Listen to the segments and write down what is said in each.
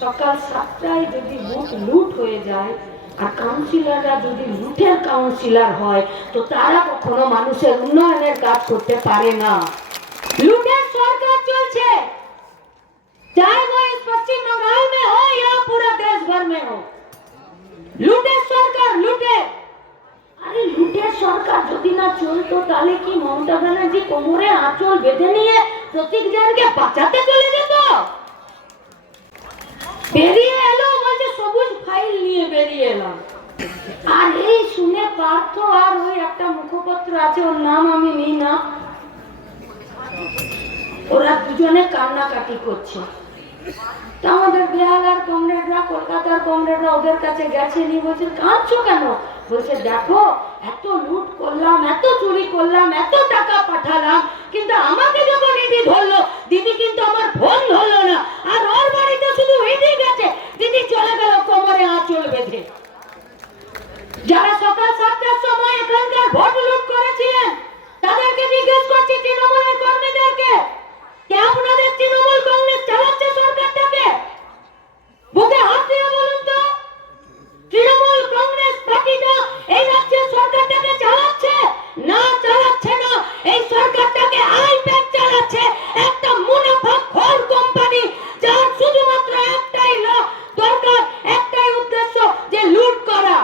সকাল 7টায় যদি বুথ লুট হয়ে যায় আর কাউন্সিলররা যদি লুটের কাউন্সিলর হয় তো তারা কখনো মানুষের উন্নয়নের কাজ করতে পারে না। लूटेर सरकार चलছে, चाहे वो इस पश्चिम बंगाल में हो या पूरा देश भर में हो, लूटेर सरकार लूटे। अरे लूटेर सरकार যদি না চলতো তাহলে কি মমতা ব্যানার্জি কোমরে আঁচল বেঁধে নিয়ে প্রতীক জানকে বাঁচাতে চলে যেত? বেরিয়ে এলো বলছে সবুজ ফাইল নিয়ে বেরিয়ে এলাম। আর এই শুনে পার্থ আর ওই একটা মুখপত্র আছে ওর নাম আমি নিই না, ওরা দুজনে কান্নাকাটি করছে। আমাদের বেহালার কমরেডরা কলকাতার কমরেডরা ওদের কাছে গেছে নি, বলছে কাঁদছো কেন? বলছে দেখো এত লুট করলাম, এত চুরি করলাম, এত টাকা পাঠালাম, কিন্তু আমাকে যখন দিদি ধরলো, দিদি কিন্তু আমার ফোন ধরলো না। আর ওর বাড়িতে শুধু দিদি গেছে, দিদি চলে গেল কোমরে আঁচল বেঁধে। যারা সকাল 7টার সময় এখানকার ভোট লুট করেছিলেন তাদেরকে জিজ্ঞেস করছি, তৃণমূলের কর্মীদেরকে, কে আপনাদের তৃণমূল কংগ্রেস চালাচ্ছে সরকারটাকে? বুকে হাত দিয়ে বলুন তো, তৃণমূল কংগ্রেস পার্টিটা এই রাজ্যের সরকারটাকে চালাচ্ছে? না, চালাচ্ছে না। এই সরকারটাকে আইপ্যাক চালাচ্ছে, একটা মুনাফাখোর কোম্পানি, যার শুধুমাত্র একটাই দরকার, একটাই উদ্দেশ্য, যে লুট করা।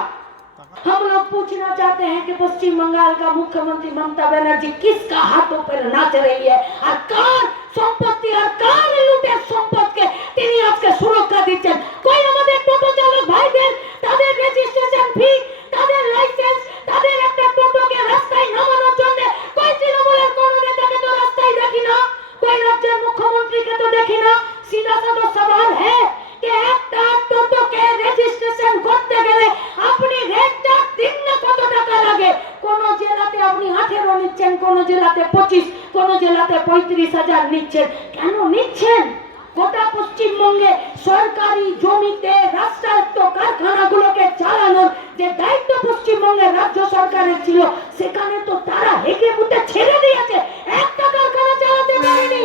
हम लोग पूछना चाहते हैं कि पश्चिम बंगाल का मुख्यमंत्री ममता बनर्जी किसका हाथों पर नाच रही है और कार संपत्ति और कार लूटेर সম্পদকে তিনি আজকে সুরক্ষা দিচ্ছেন? কই আমাদের টোটো চালক ভাইদের, তাদের রেজিস্ট্রেশন ফি, তাদের লাইসেন্স, তাদের একটা টোটোকে রাস্তায় নামানোর জন্য কই তৃণমূলের কোন নেতাকে তো রাস্তায় দেখি না, কই রাজ্যের মুখ্যমন্ত্রীকে তো দেখি না। सीधा साधा सवाल है कि একটা টোটোকে রেজিস্ট্রেশন করতে গেলে আপনি রেটটা দিন না কত টাকা লাগে? কোন জেলাতে আপনি 18 নিচ্ছেন, কোন জেলাতে 25, কোন জেলাতে 35,000 নিচ্ছেন। কেন নিচ্ছেন? গোটা পশ্চিমবঙ্গে সরকারি জমিতে রাষ্ট্রায়ত্ত কারখানাগুলোকে চালানোর যে দায়িত্ব পশ্চিমবঙ্গের রাজ্য সরকারের ছিল, সেখানে তো তারা হেগে মুটে ছেড়ে দিয়েছে, একটা কারখানা চালাতে পারেনি।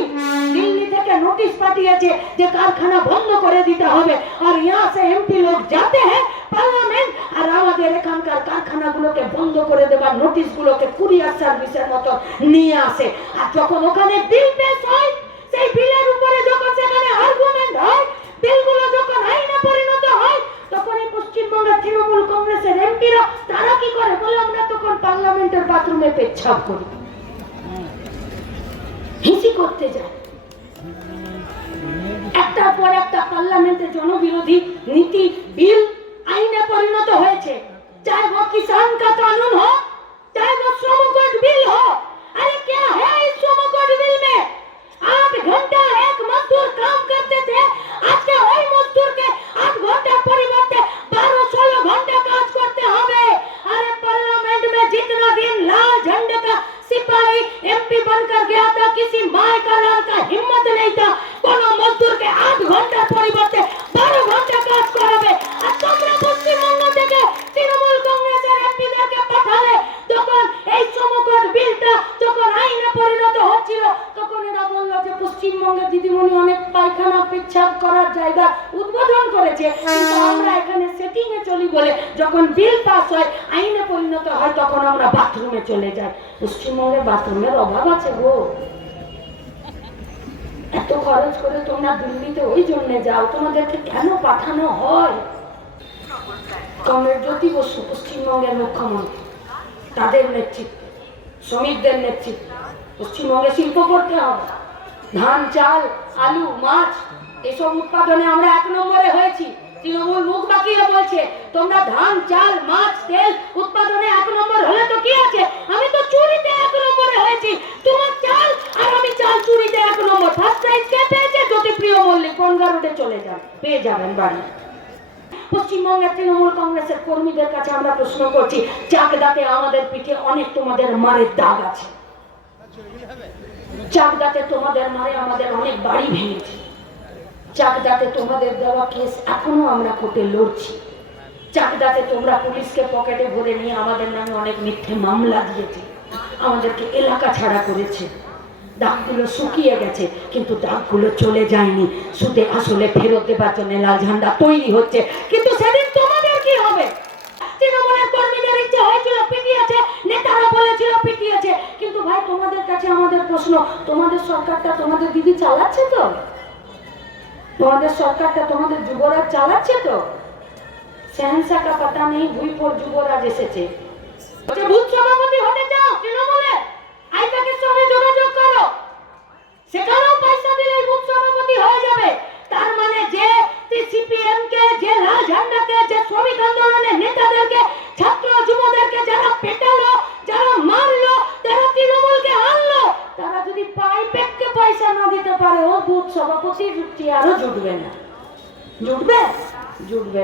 দিল্লি থেকে নোটিশ পাঠিয়েছে যে কারখানা বন্ধ করে দিতে হবে, আর यहाँ से एमपी लोग जाते हैं পার্লামেন্ট আর আমাদের এখানকার কারখানাগুলোকে বন্ধ করে দেবার নোটিশগুলোকে কুরিয়ার সার্ভিসের মতো নিয়ে আসে। আর যখন ওখানে বিল পেশ হয়, সেই বিলের উপরে যখন সেখানে আর্গুমেন্ট হয়, বিলগুলো যখন আইনে পরিণত হয়, তখন এই পশ্চিমবঙ্গের তৃণমূল কংগ্রেসের এমপিরা তারা কি করে? বলে আমরা তখন পার্লামেন্টের বাথরুমে পেচ্ছাপ করি, হিসি করতে যায়। একটার পর একটা পার্লামেন্টে জনবিরোধী নীতি বিল আইনে পরিণত হয়েছে, चाहे वो किसान का कानून हो, चाहे वो श्रम कोड बिल हो। अरे क्या है इस श्रम कोड बिल में? 8 घंटा एक मजदूर काम करते थे, आज के वही मजदूर के 8 घंटा परिवर्ते 12-16 घंटे काज करते होंगे। अरे पार्लियामेंट में जितना दिन लाल झंडे का सिपाही एमपी बनकर गया था, किसी माय का लाल का हिम्मत नहीं था कोनो मजदूर के 8 घंटा परिवर्ते 12 घंटे काज कराবে। আর তোমরা পশ্চিমবঙ্গ থেকে তৃণমূল কংগ্রেসের এমপিদেরকে পাঠালে, তখন এই সমকট বিলটা যখন আইনে পরিণত হচ্ছিল, তখন এরা বলল যে পশ্চিমবঙ্গের দিদিমণি অনেক পায়খানা পেচ্ছাপ করার জায়গা উদ্বোধন করেছে, কিন্তু আমরা এখানে সেটিং এ চলি বলে যখন বিল পাস হয়, আইনে পরিণত হয়, তখন আমরা বাথরুমে চলে যাই। পশ্চিমবঙ্গের বাথরুমের অভাব আছে গো। এত খরচ করে তোমরা দিল্লিতে ওই জন্য যাও, তোমাদেরকে কেন পাঠানো হয়? কমরেড জ্যোতি বসু পশ্চিমবঙ্গের মুখ্যমন্ত্রী, তাদের নেতৃত্বে, শ্রমিকদের নেতৃত্বে পশ্চিমবঙ্গে শিল্প করতে হবে। ধান, চাল, আলু, মাছ এসব উৎপাদনে আমরা 1 নম্বরে হয়েছি। তৃণমূল মুখ বাকিয়ে বলছে তোমরা ধান, চাল, মাছ, তেল উৎপাদনে 1 নম্বর হলে তো কি আছে? আমি তো চুরিতে 1 নম্বরে হয়েছি। তোমার চাল আর আমি চাল চুরিতে 1 নম্বর। ফার্স্ট প্রাইজ কে পেয়েছে? জ্যোতিপ্রিয় মল্লিক। বনগা রোডে চলে যান, পেয়ে যাবেন বাড়ি। পশ্চিমবঙ্গের তৃণমূল কংগ্রেসের কর্মীদের কাছে আমরা প্রশ্ন করছি, চাকদাতে আমাদের পিঠে অনেক তোমাদের মারের দাগ আছে। চাকদাতে তোমাদের মারে আমাদের অনেক বাড়ি ভেঙেছে। চাকদাতে তোমাদের দেওয়া কেস এখনো আমরা কোর্টে লড়ছি। চাকদাতে তোমরা পুলিশকে পকেটে ভরে নিয়ে আমাদের নামে অনেক মিথ্যে মামলা দিয়েছে, আমাদেরকে এলাকা ছাড়া করেছে, দাগগুলো শুকিয়ে গেছে। কিন্তু দাগগুলো চলে যায়নি। সুদে আসলে ফেরত দেবার জন্য লাল ঝান্ডা তৈরি হচ্ছে। কিন্তু সেদিন তোমাদের কি হবে? তৃণমূলের কর্মীদের ইচ্ছে হয়েছিল পিটিয়েছে, নেতারা বলেছিল পিটিয়েছে। কিন্তু ভাই তোমাদের কাছে আমাদের প্রশ্ন, তোমাদের সরকারটা তোমাদের দিদি চালাচ্ছে তো? তোমাদের সরকারটা তোমাদের যুবরাজ চালাচ্ছে তো? সেহেনশা কা পাতা নেই, ভুইপোর যুবরাজ এসেছে। বুথ সভাপতি হতে চাও তৃণমূলে, আইপ্যাকের সঙ্গে যোগাযোগ করো, সেখানেও পয়সা দিলে বুথ সভাপতি হয়ে যাবে। তার মানে যে সিপিএম কে, যে লাল ঝান্ডাকে, যে শ্রমিক আন্দোলনের নেতাদেরকে, ছাত্র যুবদেরকে যারা পেটালো, যারা মারলো, যারা তৃণমূলকে আনলো, তারা যদি আইপ্যাককে পয়সা না দিতে পারে, ও বুথ সভাপতি আরো জুটবে না। জুটবে? জুটবে।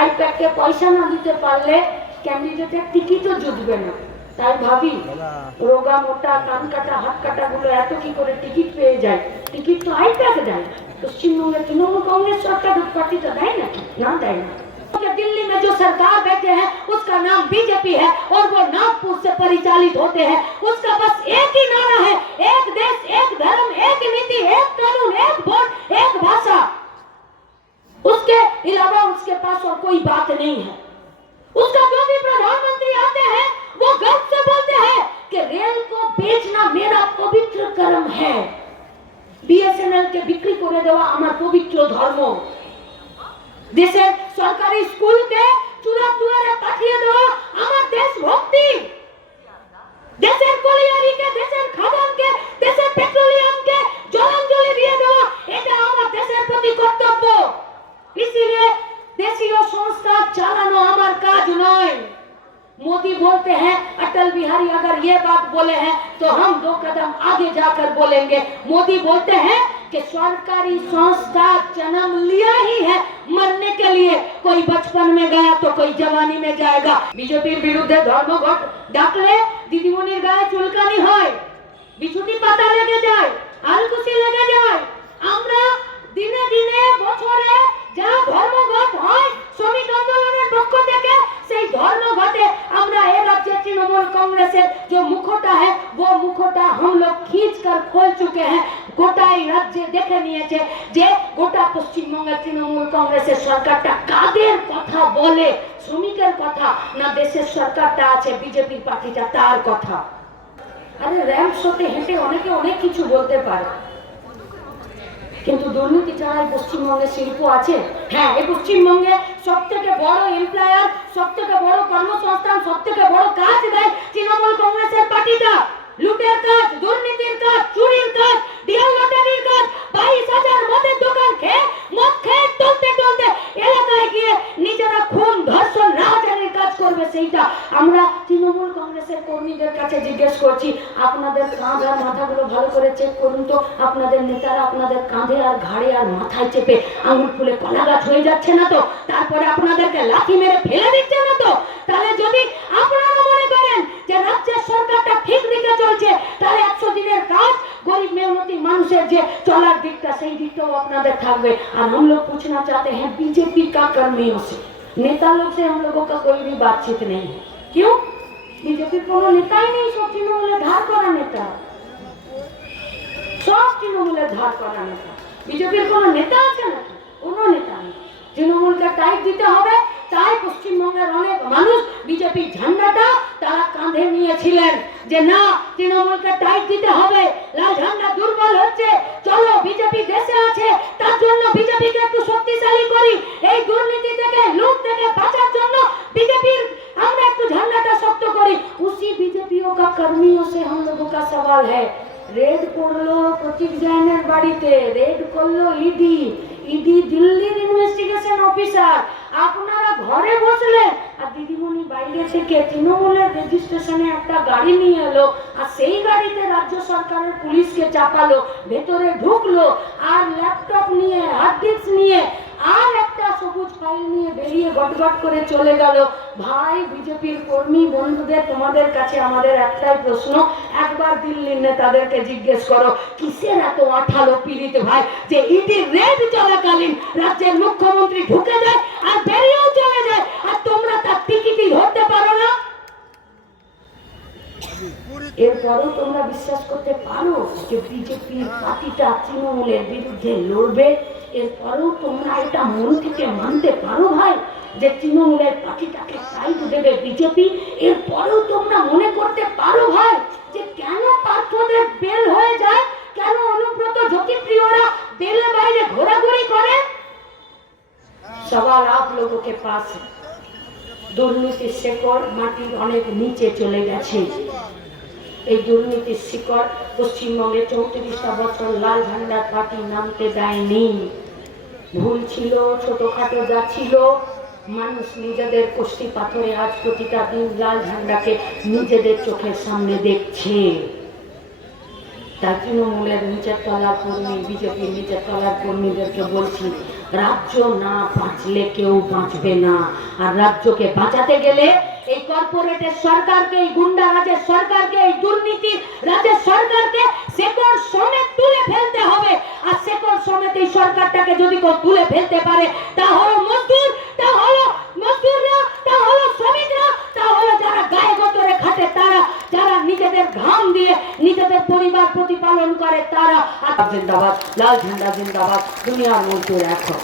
আইপ্যাককে পয়সা না দিতে পারলে ক্যান্ডিডেটের টিকিটও জুটবে না। তাই ভাবি রোগা মোটা কান কাটা হাত কাটা গুলো এত কি করে টিকিট পেয়ে যায়? টিকিট তো আইপ্যাক দেয়। পশ্চিমবঙ্গের তৃণমূল कांग्रेस सरकार पार्टी तो देय ना देय ना। दिल्ली में जो सरकार बैठे हैं उसका नाम बीजेपी है और वो नागपुर से परिचालित होते हैं। उसका बस एक ही नारा है, एक देश, एक धर्म, एक नीति, एक कानून, एक वोट, एक भाषा। उसके अलावा उसके पास और कोई बात नहीं है। उसका जो भी प्रधानमंत्री आते हैं वो गर्व से बोलते हैं कि रेल को बेचना मेरा पवित्र कर्म है, बीएसएनएल के बिक्री करे देवा আমার পবিত্র ধর্ম, দেশের সরকারি স্কুলকে চূড়া দুয়ারে পাঠিয়ে দেওয়া আমার দেশভক্তি, দেশের কলিয়ারিকে, দেশের খাদানকে, দেশের পেট্রোলিয়ামকে জলাঞ্জলি দিয়ে দেওয়া এটা আমার দেশের প্রতি কর্তব্য। इसलिए देशीय संस्था चालानो हमार काज नय। मोदी बोलते हैं, अटल बिहारी अगर ये बात बोले हैं तो हम 2 कदम आगे जाकर बोलेंगे। मोदी बोलते हैं कि सरकारी संस्था जन्म लिया ही है मरने के लिए, कोई बचपन में गया तो कोई जवानी में जाएगा। बीजेपी विरुद्धे धर्मघट डाकले दिदिमणिर गाয়ে চুলকানি হয়, বিছুটি পাতা লেগে যায়, আলকুশি লেগে যায়। আমরা দিনে দিনে বছরে যা ধর্মঘট হয় শ্রমিক আন্দোলনের পক্ষ থেকে, সেই ধর্মঘটে আমরা এই রাজ্যে तृणमूल कांग्रेस जो मुखोटा है वो मुखोटा हम लोग खींच कर खोल चुके हैं। গোটাই রাজ্যে দেখে নিয়েছে যে গোটা পশ্চিমবঙ্গের তৃণমূল কংগ্রেসের সরকারটা কাদের কথা বলে, শ্রমিকের কথা না দেশের সরকারটা আছে বিজেপির পার্টিটা তার কথা। আরে র্যাম্প শোতে হেঁটে অনেকে অনেক কিছু বলতে পারে, কিন্তু দুর্নীতি ছাড়া পশ্চিমবঙ্গে শিল্প আছে? হ্যাঁ, এই পশ্চিমবঙ্গে সবথেকে বড় এমপ্লয়ার, সবথেকে বড় কর্মসংস্থান, সবথেকে বড় কাজ দেয় তৃণমূল কংগ্রেসের পার্টিটা। লুটের কাজ, দুর্নীতির কাজ, চুরির কাজ, ডিএল লটারির কাজ, 22,000 মদের দোকান খেয়ে মদ খেয়ে টলতে টলতে এলাকায় গিয়ে নিজেরা খুন, ধর্ষণ, রাহাজানির কাজ করবে, সেইটা আমরা তৃণমূল কংগ্রেসের কর্মীদের কাছে জিজ্ঞেস করছি। আপনাদের কাঁধ আর মাথাগুলো ভালো করে চেক করুন তো, আপনাদের নেতারা আপনাদের কাঁধে আর ঘাড়ে আর মাথায় চেপে আঙুল ফুলে কলা গাছ হয়ে যাচ্ছে না তো? তারপরে আপনাদেরকে লাঠি মেরে ফেলে দিচ্ছে না তো? তাহলে যদি আপনারা মনে করেন যে রাজ্যের সরকারটা ঠিক দিকে চলছে, তাহলে 100 দিনের কাজ गरीब मेहनती মানুষের যে চলার দিকটা, সেই দিকটাও আপনাদের থাকবে। আর हम लोग पूछना चाहते हैं बीजेपी का कर्मियों से, नेता लोग से हम लोगों का कोई भी बातचीत नहीं है। क्यों? बीजेपी কোনো নেতাই নেই, সব তৃণমূলের ধার করা নেতা, সব তৃণমূলের ধার করা নেতা। বিজেপির কোনো নেতা আছে নাকি? কোনো নেতা নেই। তৃণমূলকে টাইট দিতে হবে, তাই পশ্চিমবঙ্গের অনেক মানুষ বিজেপির ঝান্ডাটা তারা কাঁধে নিয়েছিলেন যে না, তৃণমূলকে টাইট দিতে হবে, লাল ঝান্ডা দুর্বল হচ্ছে, চলো বিজেপি দেশে আছে, তার জন্য বিজেপিকে একটু শক্তিশালী করি, এই দুর্নীতি থেকে, লুট থেকে বাঁচার জন্য বিজেপির আমরা একটু ঝান্ডাটা শক্ত করি। उसी बीजेपीओ का कर्मियों से हम लोगों का सवाल है। रेड করলো প্রতীক জৈনের বাড়িতে, রেড করলো ইডি, ইডি দিল্লির ইনভেস্টিগেশন অফিসার, আপনারা ঘরে বসলেন আর দিদিমণি বাইরে থেকে তৃণমূলের রেজিস্ট্রেশনে একটা গাড়ি নিয়ে এলো, আর সেই গাড়িতে রাজ্য সরকারের পুলিশকে চাপালো, ভেতরে ঢুকলো আর ল্যাপটপ নিয়ে, হার্ড ডিস্ক নিয়ে আর একটা সবুজ ফাইল নিয়ে বেরিয়ে গটগট করে চলে গেল। ভাই, বিজেপির কর্মী বন্ধুদের, তোমাদের কাছে আমাদের একটাই প্রশ্ন, একবার দিল্লির নেতাদেরকে জিজ্ঞেস করো কিসের এত আঠালো পীড়িত ভাই যে ইডি রেড চলাকালীন রাজ্যের মুখ্যমন্ত্রী ঢুকে যায় আর বেরিয়েও চলে যায়, আর তোমরা তার টিকিটই ধরতে পারো না। এরপরও তোমরা বিশ্বাস করতে পারো যে বিজেপি তৃণমূলের বিরুদ্ধে লড়বে, এরপরেও তোমরা এটা মন থেকে মানতে পারো ভাই যে তৃণমূলের পার্টিটাকে সাইড দেবে বিজেপি? এরপরেও তোমরা মনে করতে পারো ভাই যে কেন পার্থদের বেল হয়ে যায়, কেন অনুব্রত জ্যোতিপ্রিয়রা বেলে বাইরে ঘোরাঘুরি করে? सवाल आप लोगों के पास है। দুর্নীতির শেকড় মাটির অনেক নিচে চলে গেছে। এই দুর্নীতির শিকড় পশ্চিমবঙ্গে 34টা বছর লাল ঝান্ডার পার্টি নামতে দেয়নি। ভুল ছিল, ছোটখাটো যা ছিল, মানুষ নিজেদের কষ্টি পাথরে আজ প্রতিটা দিন লাল ঝান্ডাকে নিজেদের চোখের সামনে দেখছে। তাই তৃণমূলের নিচের তলার কর্মী, বিজেপির নিচের তলার কর্মীদেরকে বলছি, রাজ্য না বাঁচলে কেউ বাঁচবে না। আর রাজ্যকে বাঁচাতে গেলে এই কর্পোরেটের সরকারকে, এই গুন্ডা রাজের সরকারকে, এই দুর্নীতি রাজের সরকারকে শেকড় সমেত তুলে ফেলতে হবে। আর শেকড় সমেত এই সরকারটাকে যদি কেউ তুলে ফেলতে পারে, তা হলো মজদুর, তা হলো মজদুররা, তা হলো শ্রমিকরা, তা হলো যারা গায়ে গতরে খাটে তারা, যারা নিজেদের ঘাম দিয়ে নিজেদের পরিবার প্রতিপালন করে তারা। জিন্দাবাদ, লাল ঝান্ডা জিন্দাবাদ, দুনিয়ার মজদুর এখন।